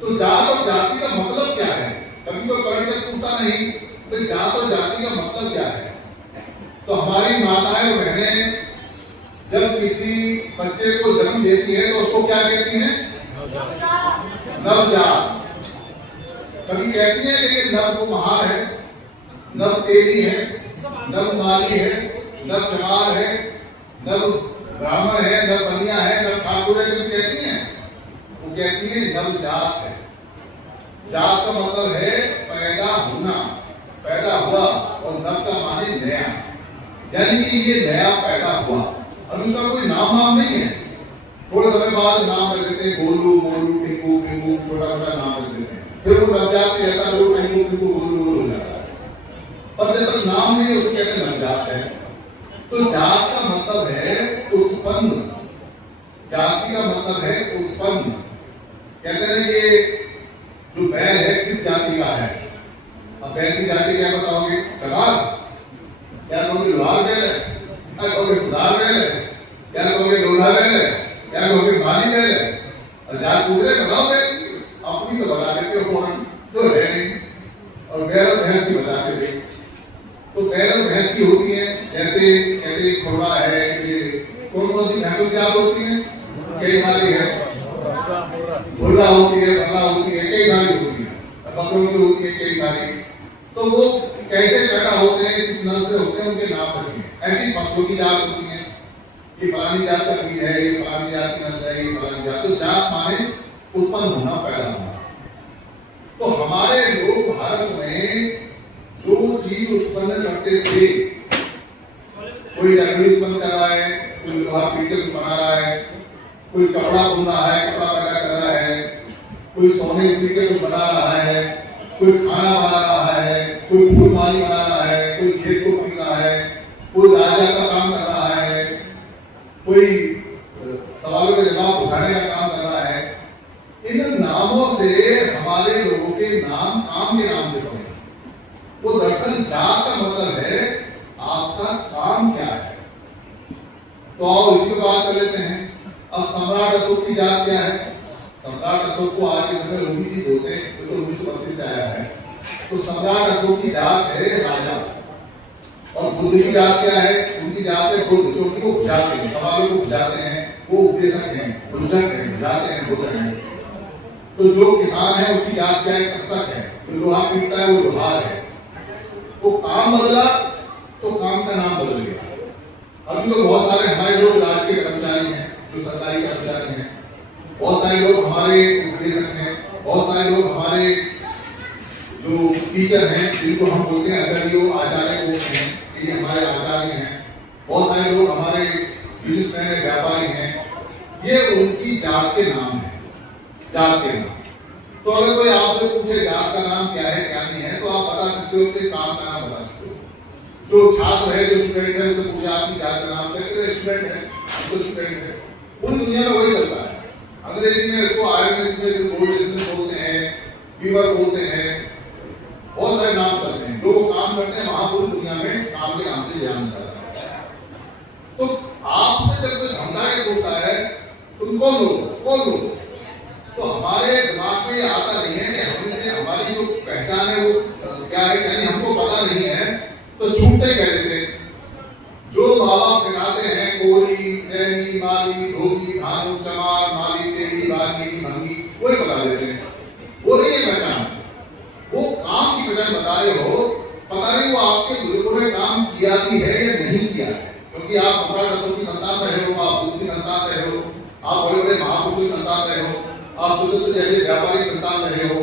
तो जात और जाति का मतलब क्या है? कभी तो करंट पूछता नहीं तो जात और जाति का मतलब क्या है? तो हमारी माताएं और बहनें जब किसी बच्चे को जन्म देती है तो उसको क्या कहती हैं? नवजात। कभी कहती है कि नव कुम्हार है, नव तेली है, नव माली है, नव चमार है, नव ब्राह्मण है, नव बनिया है, नव ठाकुर है, कभी कहती हैं? वो कहती है नवजात है। जात का मतलब है पैदा होना, पैदा हुआ, और नव का माने नया, यानी कि ये नया पैदा हुआ। अब उसका कोई नाम नहीं है, थोड़े समय बाद नाम रख देते हैं, गोलू मोलू टिंकू पिंकू, छोटा छोटा नाम रख देते हैं, फिर वो नवजात रहता है, वो टिंकू पिंकू गोलू गोलू हो जाता है। पर जब तक नाम नहीं है उसको कहते हैं नवजात है। तो जात का मतलब है उत्पन्न, जाति का मतलब है उत्पन्न। कहते हैं कि जो बैल है किस जाति का है? अब बैल की जाति क्या बताओगे? चमार? क्या कहोगे लोहार बैल है? क्या कहोगे सुधार बैल है? क्या कहोगे लोधा बैल है? क्या कहोगे माली बैल है? और जात पूछ रहे बताओ बैल, अपनी तो बता देते हो कौन तो है नहीं, और बैल और भैंस की बताते थे। तो बैल और भैंस की होती है, जैसे कहते खुरवा है, कौन कौन सी भैंसों की जात होती है? कई सारी है, मुर्गा होती है, बकरा होती है, कई सारी होती है, बकरों की होती है कई सारी। तो वो कैसे पैदा होते हैं, किस नस्ल से होते हैं, उनके नाम रखे हैं। ऐसी फसलों की जात होती है, ये फलानी जात का बीज है, ये फलानी जात की नस्ल है, ये फलानी जात। तो जात माने उत्पन्न होना, पैदा होना। तो हमारे लोग भारत में जो चीज उत्पन्न करते थे, कोई लकड़ी उत्पन्न कर रहा है, कोई लोहा पीतल बना रहा है, कोई कपड़ा बुन रहा है, कपड़ा पैदा कर रहा है, कोई सोने पीतल को बना रहा है, कोई खाना बना रहा है, कोई फूलमाली बना रहा है, कोई खेत को पीट रहा है, कोई राजा का काम कर रहा है, कोई सवालों के जवाब उठाने का काम कर रहा है। इन नामों से हमारे लोगों के नाम काम के नाम से पड़े। वो दरअसल जात का मतलब है आपका काम क्या है। तो आओ इसी पर बात कर लेते हैं। अब सम्राट अशोक की जात क्या है? सम्राट अशोक को आज के समय ओबीसी बोलते हैं, वो तो 1932 से आया है। तो सम्राट अशोक की जात है राजा। और बुद्ध की जात क्या है? उनकी जात है बुद्ध, जो उनको बुझाते हैं, सवालों को बुझाते हैं, वो उपदेशक हैं, बुझक हैं, बुझाते हैं, बुद्ध हैं। तो जो किसान है उसकी जात क्या है? कृषक है। जो लोहा पीटता है वो लोहार है। वो काम बदला तो काम का नाम बदल गया। अभी तो बहुत सारे हमारे लोग राजकीय कर्मचारी हैं, जो सरकारी कर्मचारी हैं, बहुत सारे लोग हमारे उपदेशक हैं, बहुत सारे लोग हमारे जो टीचर हैं, जिनको हम बोलते हैं आचार्यों, आचार्य बोलते हैं, ये हमारे आचार्य हैं। बहुत सारे लोग हमारे बिजनेसमैन हैं, व्यापारी हैं। ये उनकी जात के नाम है, जात के नाम। तो अगर कोई आपसे पूछे जात का नाम क्या है क्या नहीं है, तो आप बता सकते हो कि काम का नाम बता सकते हो। जो छात्र है, जो स्टूडेंट है, उससे पूछा आपकी जात का नाम क्या है? स्टूडेंट है, तो स्टूडेंट है। पूरी दुनिया में वही चलता है। अंग्रेजी में इसको आयरन में बोलते हैं, वीवर बोलते हैं, बहुत सारे नाम चलते हैं। जो काम करते हैं वहां पूरी दुनिया में काम के नाम से जाना जाता है। तो आपसे जब कोई झंडा के बोलता है तुम कौन हो, तो हमारे दिमाग में ये आता नहीं है कि हमने हमारी जो पहचान है वो क्या है, यानी हमको पता नहीं है, तो झूठे कह देते हैं। जो माँ बाप सिखाते हैं कोरी, सैनी, माली, धोबी, धानु, चमार, माली, तेली, बागी, भंगी, वही बता देते हैं। वो नहीं है पहचान, वो काम की पहचान बता रहे हो। पता नहीं वो आपके बुजुर्गों ने काम किया भी है या नहीं किया है, क्योंकि आप सम्राट अशोक की संतान रहे हो, आप बुद्ध की संतान रहे हो, आप बड़े बड़े महापुरुषों की संतान रहे हो, आप बुद्ध जैसे व्यापारी संतान रहे हो।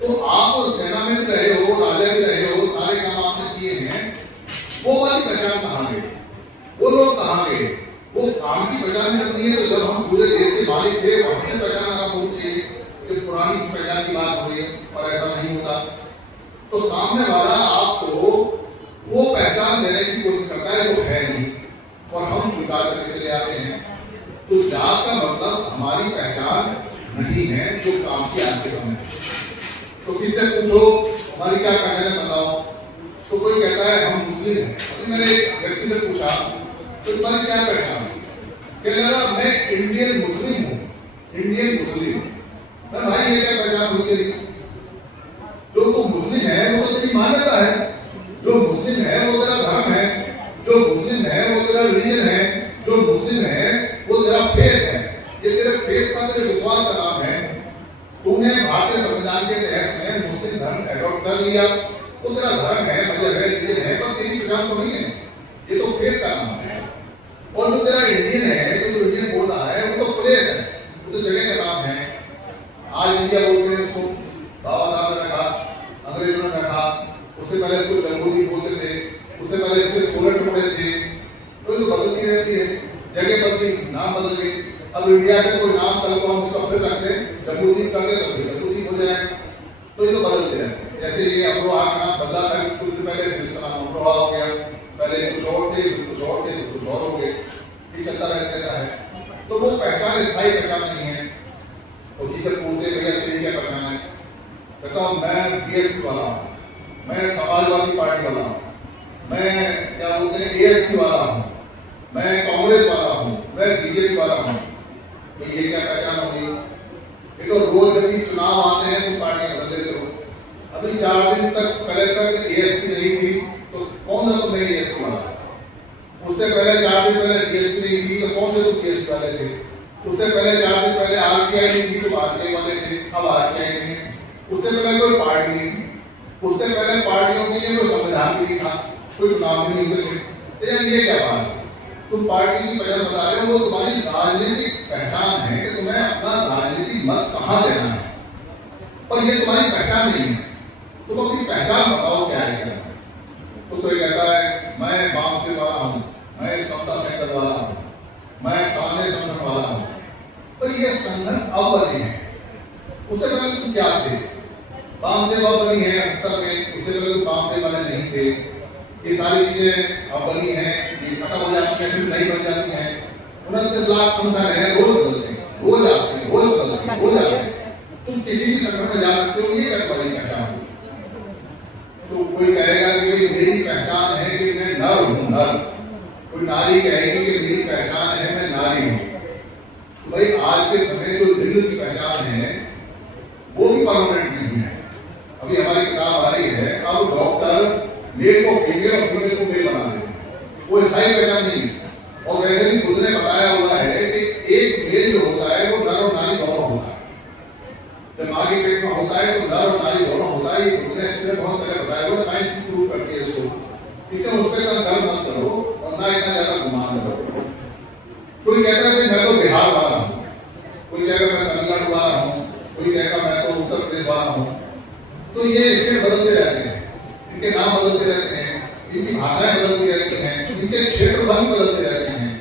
तो आप सेना में भी रहे हो, राजा भी रहे हो, सारे काम आपने किए हैं। वो वाली पहचान कहाँ गई? वो लोग कहाँ गए? वो काम की पहचान नहीं है। तो जब हम पूरे देश के मालिक थे, वहां से पहचान आप होनी चाहिए कि पुरानी पहचान की बात हो रही है, और ऐसा नहीं होता। तो सामने वाला आपको वो पहचान देने की कोशिश करता है, वो है नहीं, और हम स्वीकार करके चले आते हैं। तो जात का मतलब हमारी पहचान नहीं है, जो काम की आज के समय। तो किससे पूछो हमारी क्या पहचान है बताओ, तो कोई कहता है हम मुस्लिम हैं। अभी मैंने एक व्यक्ति से पूछा तो तुम्हारी क्या पहचान है? कहने लगा मैं इंडियन मुस्लिम हूँ। Indian Muslim. भाई ये क्या तेरी। जो तू मुस्लिम है वो तो तेरी मान्यता है, जो मुस्लिम है वो तेरा धर्म है, जो मुस्लिम है वो तेरा रिलीजन है, जो मुस्लिम है वो तेरा फेथ है। ये तेरे फेथ का, तेरे विश्वास का नाम है। तूने भारतीय संविधान के तहत में मुस्लिम धर्म एडॉप्ट कर लिया, तो तेरा धर्म है, मजहब है, रिलीजन है, पर तेरी पहचान तो नहीं है। ये तो फेथ का नाम है। और जो तेरा इंडियन है, जो इंडियन बोल रहा है, वो तो प्लेस है, वो तो जगह का नाम है। आज इंडिया बोलते हैं इसको, बाबा साहब ने रखा, अंग्रेजों ने रखा, उससे पहले इसको जम्मूदी बोलते थे, उससे पहले इसके 16 टुकड़े थे। तो ये बदलती रहती है, जगह बदली, नाम बदल गई। अब इंडिया से कोई नाम कल को हम उसका फिर रखते, जम्मूदी कर दे तो फिर जम्मूदी हो जाए। तो ये तो बदलते रहते हैं। जैसे ये अमरोहा का नाम बदला था कुछ दिन पहले, फिर इसका नाम अमरोहा हो गया। पहले कुछ और थे, कुछ और थे, कुछ और हो गए। ये चलता रहता है। तो वो पहचान स्थायी पहचान नहीं है। तो जिसे पूछते भैया तेरी क्या पहचान है, कहता हूँ मैं बीएसपी वाला हूँ, मैं समाजवादी पार्टी वाला हूँ, मैं क्या बोलते हैं एएसपी वाला हूँ, मैं कांग्रेस वाला हूँ, मैं बीजेपी वाला हूँ। तो ये क्या पहचान होगी? ये तो रोज जब भी चुनाव आते हैं तो पार्टी बदल देते हो। अभी 4 दिन तक पहले तक एएसपी नहीं थी, तो कौन सा तुम नहीं एएसपी वाला? उससे पहले 4 दिन पहले डीएसपी नहीं थी, तो कौन से तुम डीएसपी वाले थे? उससे पहले 4 दिन पहले आरपीआई नहीं थी, तो आरपीआई वाले थे, अब आरपीआई नहीं। उससे पहले कोई पार्टी नहीं थी, उससे पहले पार्टियों के लिए कोई संविधान भी नहीं था, कोई चुनाव भी नहीं थे। ये क्या बात है? तुम पार्टी की पहचान बता रहे हो, वो तुम्हारी राजनीतिक पहचान है कि तुम्हें अपना राजनीतिक मत कहाँ देना है, पर ये तुम्हारी पहचान नहीं है। तुम अपनी पहचान बताओ क्या है। तो कोई कहता है मैं बाम से वाला हूँ, मैं समता सेंटर वाला हूँ, मैं कांग्रेस संगठन वाला हूँ। पर ये संगठन अब बने हैं, उससे पहले तुम क्या थे? बाम सेवा बनी है 78 में, उससे पहले तुम बाम सेवा में नहीं थे। ये सारी चीजें अब बनी हैं, ये खत्म हो जाती है, फिर नई बन जाती हैं। 29 लाख संगठन है, रोज बदलते हैं, रोज आते हैं, रोज बदलते हैं, रोज आते हैं। तुम किसी भी संगठन में जा सकते हो, ये क्या तुम्हारी पहचान? तो कोई कहेगा कि मेरी पहचान है कि मैं नर हूँ, नर। कोई नारी कहेगी कि मेरी पहचान है मैं नारी हूँ। तो भाई आज के समय जो लिंग की पहचान है वो भी परमानेंट नहीं है। अभी हमारी किताब आ रही है, अब डॉक्टर मेल को फीमेल और फीमेल को मेल बना देते हैं, वो स्थायी पहचान नहीं है। और वैसे भी खुद ने बताया हुआ है कि एक मेल जो होता है वो नर और नारी दोनों होता है। जब माँ के पेट में होता है तो नर और नारी दोनों होता है। ये खुद ने बहुत पहले बताया हुआ, साइंस भी प्रूव करती है इसको। इसलिए उस पर गर्व मत करो और ना इतना ज्यादा गुमान करो। कोई कहता है मैं तो बिहार वाला हूँ, कोई कहेगा मैं तमिलनाडु वाला हूँ, कोई कहेगा मैं तो उत्तर प्रदेश वाला हूँ। तो ये स्टेट बदलते रहते हैं, इनके नाम बदलते रहते हैं, इनकी भाषाएं बदलती रहती हैं, इनके क्षेत्र भी बदलते रहते हैं।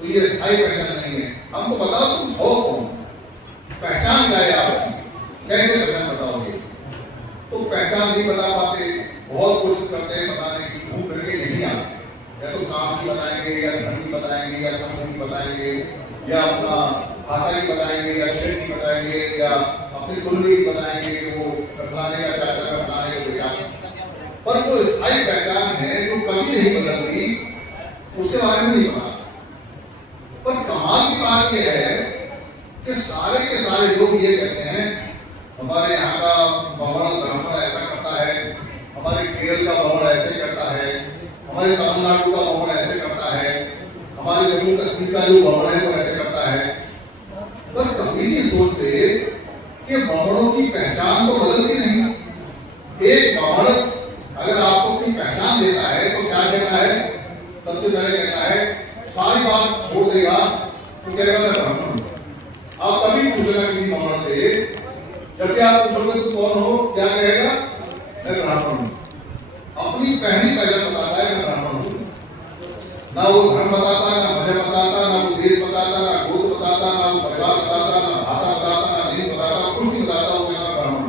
तो ये स्थायी पहचान नहीं है। हमको बताओ तुम हो कौन, पहचान क्या है आपकी, कैसे पहचान बताओगे? तो पहचान नहीं बता पाते, बहुत कोशिश करते हैं बताने की, घूम फिर के नहीं आते। या तो काम की बताएंगे, या धर्म की बताएंगे, या समूह की बताएंगे, या अपना भाषा की बताएंगे, या क्षेत्र की बताएंगे, या अपनी कुंडली की बताएंगे, वो फलाने का चाचा का फलाने का बेटा। पर वो स्थायी पहचान है जो कभी नहीं बदलती, उसके बारे में नहीं पता। पर कमाल की बात यह है कि सारे के सारे लोग ये कहते हैं हमारे यहाँ का ब्राह्मण ऐसा करता है, हमारे केरल का ब्राह्मण ऐसे करता है, हमारे तमिलनाडु का ब्राह्मण ऐसे करता है, हमारे जम्मू कश्मीर का जो ब्राह्मण है वो ऐसे करता है। पर कभी नहीं सोचते कि ब्राह्मणों की पहचान तो बदलती नहीं। एक ब्राह्मण अगर आपको अपनी पहचान देता है तो क्या कहता है? सबसे पहले कहता है, सारी बात छोड़ देगा तो कहेगा मैं ब्राह्मण हूं। आप कभी पूछना किसी ब्राह्मण से, जब भी आप पूछोगे तुम कौन हो, क्या कहेगा? मैं ब्राह्मण हूं। अपनी पहली पहचान बताता है मैं ब्राह्मण हूं। ना वो धर्म बताता, ना मजहब बताता, ना वो देश बताता, ना गोत्र बताता, ना वो परिवार बताता, ना भाषा बताता, ना लिंग बताता, कुछ नहीं बताता, वो कहता ब्राह्मण।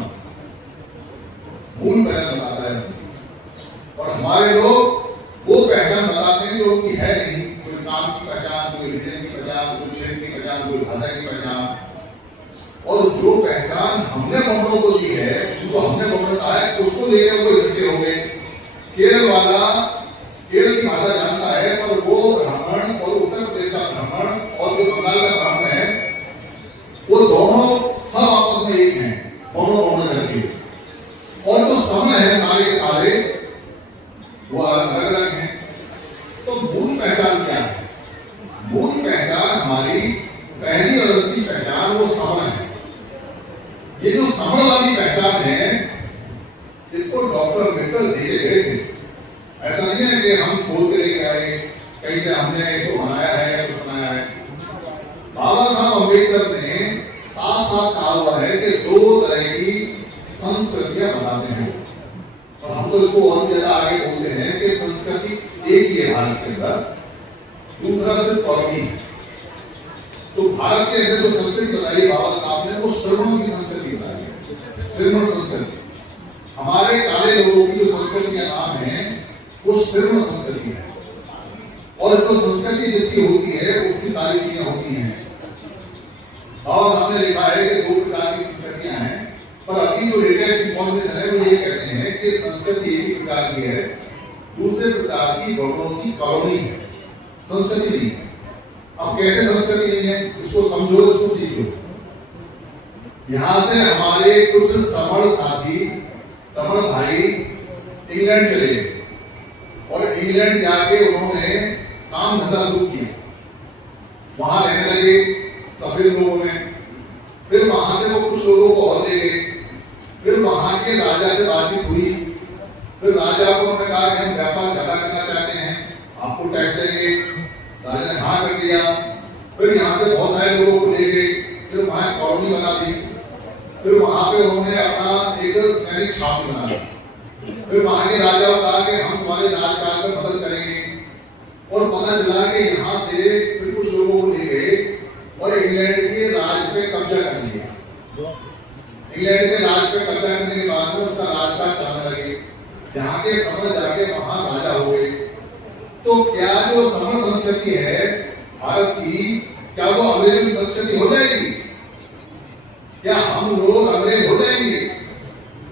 मूल पहचान बताता है। और हमारे लोग वो पहचान बताते हैं जो उनकी है नहीं। कोई काम की पहचान, कोई रिलीजन की पहचान, कोई क्षेत्र की पहचान, कोई भाषा की पहचान। और जो पहचान हमने ब्राह्मणों को दी है, जो हमने ब्राह्मण कहा है, उसको लेकर वो इकट्ठे हो गए। केरल वाला केरल की भाषा जानता है, पर वो ब्राह्मण और उत्तर प्रदेश का ब्राह्मण और जो बंगाल का ब्राह्मण है, वो दोनों सब आपस में एक हैं। समन है सारे के सारे वो अलग अलग हैं। तो मूल पहचान क्या है? मूल पहचान हमारी पहली और अंतिम पहचान वो समन है। ये जो समन वाली पहचान है इसको डॉक्टर अम्बेडकर दे के गए थे। ऐसा नहीं है कि हम बोलते लेके आए कहीं से हमने इसको बनाया है या कुछ बनाया है। बाबा साहब अम्बेडकर ने साफ साफ कहा हुआ है कि दो तरह की संस्कृतियां बनाते हैं, और हम तो इसको और ज्यादा आगे बोलते हैं कि संस्कृति एक ही है भारत के अंदर, दूसरा सिर्फ कॉलोनी है। तो भारत के अंदर जो संस्कृति बताई बाबा साहब ने वो श्रमणों की संस्कृति बताई है, श्रमण संस्कृति। हमारे काले लोगों की जो संस्कृति का नाम है वो श्रमण संस्कृति है, और जो संस्कृति जिसकी होती है उसकी सारी चीजें होती हैं। बाबा साहब ने लिखा है कि दो प्रकार की संस्कृतियां हैं, पर अभी जो लेटेस्ट इन्फॉर्मेशन है वो ये कहते हैं कि संस्कृति एक प्रकार की है, दूसरे प्रकार की वर्णों की कॉलोनी है, संस्कृति नहीं है। अब कैसे संस्कृति नहीं है उसको समझो, इसको सीखो। यहां से हमारे कुछ समर साथी, समर भाई इंग्लैंड चले गए, और इंग्लैंड जाके उन्होंने काम धंधा शुरू किया, वहां रहने लगे सफेद लोगों में। फिर वहां से वो कुछ लोगों को और ले गए, फिर वहां के राजा से बातचीत हुई, फिर राजा को उन्होंने कहा कि हम व्यापार ज्यादा करना चाहते हैं, आपको टैक्स देंगे। राजा ने हाँ कर दिया। फिर यहाँ से बहुत सारे लोगों को ले गए, फिर वहां कॉलोनी बना दी, फिर वहां पे उन्होंने अपना एक सैनिक छाप बना दी। फिर वहां के राजा को कहा कि हम तुम्हारे राजकाज में मदद करेंगे, और पता चला कि यहाँ से फिर कुछ लोगों को ले गए और इंग्लैंड के राज पे कब्जा कर लिया। इंग्लैंड के राज पे कब्जा करने के बाद में उसका राजकाज चलने लगे, जहाँ के समझ जाके वहां राजा हो गए। तो क्या जो समर संस्कृति है भारत की, क्या वो अंग्रेजों की संस्कृति हो जाएगी? क्या हम लोग अंग्रेज हो जाएंगे?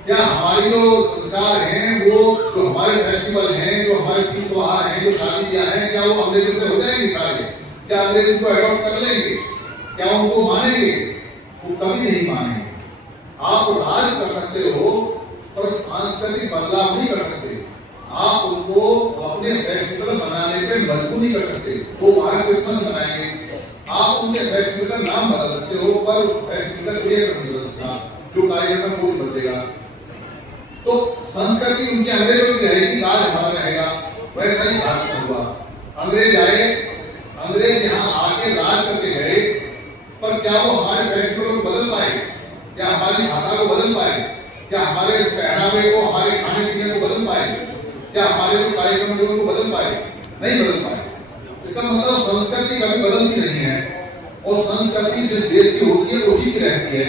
क्या हमारी जो संस्कार हैं, वो जो हमारे फेस्टिवल हैं, जो हमारे तीज त्योहार हैं, जो शादी ब्याह हैं, क्या वो अंग्रेजों से हो जाएंगे सारे? क्या अंग्रेज उनको अडॉप्ट कर लेंगे? क्या उनको मानेंगे? वो कभी नहीं मानेंगे। आप राज कर सकते हो पर सांस्कृतिक बदलाव नहीं कर सकते। आप उनको अपने फेस्टिवल मनाने पे मजबूर नहीं कर सकते। वो वहां क्रिसमस मनाएंगे, आप उनके फेस्टिवल का नाम बदल सकते हो पर फेस्टिवल का क्रिया नहीं बदल सकता, जो कार्यक्रम वो बदलेगा। तो संस्कृति उनके अंग्रेजों की रहेगी, राज हमारा रहेगा। वैसा ही भारत में हुआ। अंग्रेज आए, अंग्रेज यहाँ आके राज करके गए, पर क्या वो हमारे फेस्टिवल को बदल पाए? क्या हमारी भाषा को बदल पाए? क्या हमारे पहनावे को, हमारे खाने पीने को बदल पाए? क्या हमारे जो कार्यक्रम है उनको बदल पाए? नहीं बदल पाए। इसका मतलब संस्कृति कभी बदलती नहीं है, और संस्कृति जिस देश की होती है उसी की रहती है।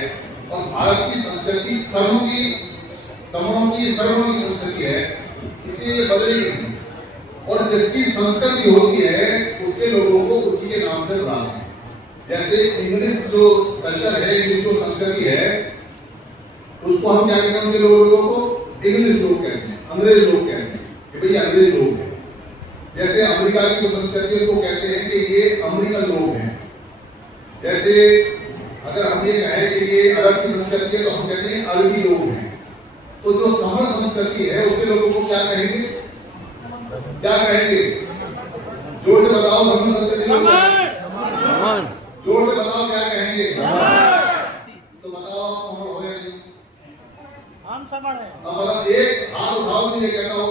और भारत की संस्कृति सर्वों की, समूहों की, सर्वों की संस्कृति है, इसलिए ये बदलेगी नहीं। और जिसकी संस्कृति होती है उसके लोगों को उसी के नाम से बुलाते हैं। जैसे इंग्लिश जो कल्चर है, जो संस्कृति है, उसको हम क्या कहते हैं? उनके लोगों को इंग्लिश लोग कहते हैं, अंग्रेज लोग कहते हैं कि भैया अंग्रेज लोग हैं। जैसे अमेरिका की जो संस्कृति है उसको कहते हैं कि ये अमेरिकन लोग हैं। जैसे अगर हम ये कहें कि ये अरब की संस्कृति है तो हम कहते हैं अरबी लोग हैं। तो जो समर संस्कृति है उसके लोगों को क्या कहेंगे? क्या कहेंगे? जोर से बताओ, समर संस्कृति लोग जोर से बताओ क्या कहेंगे? तो बताओ समर हो गया नहीं? हम समर है। मतलब एक हाथ उठाओ तो ये कहता हो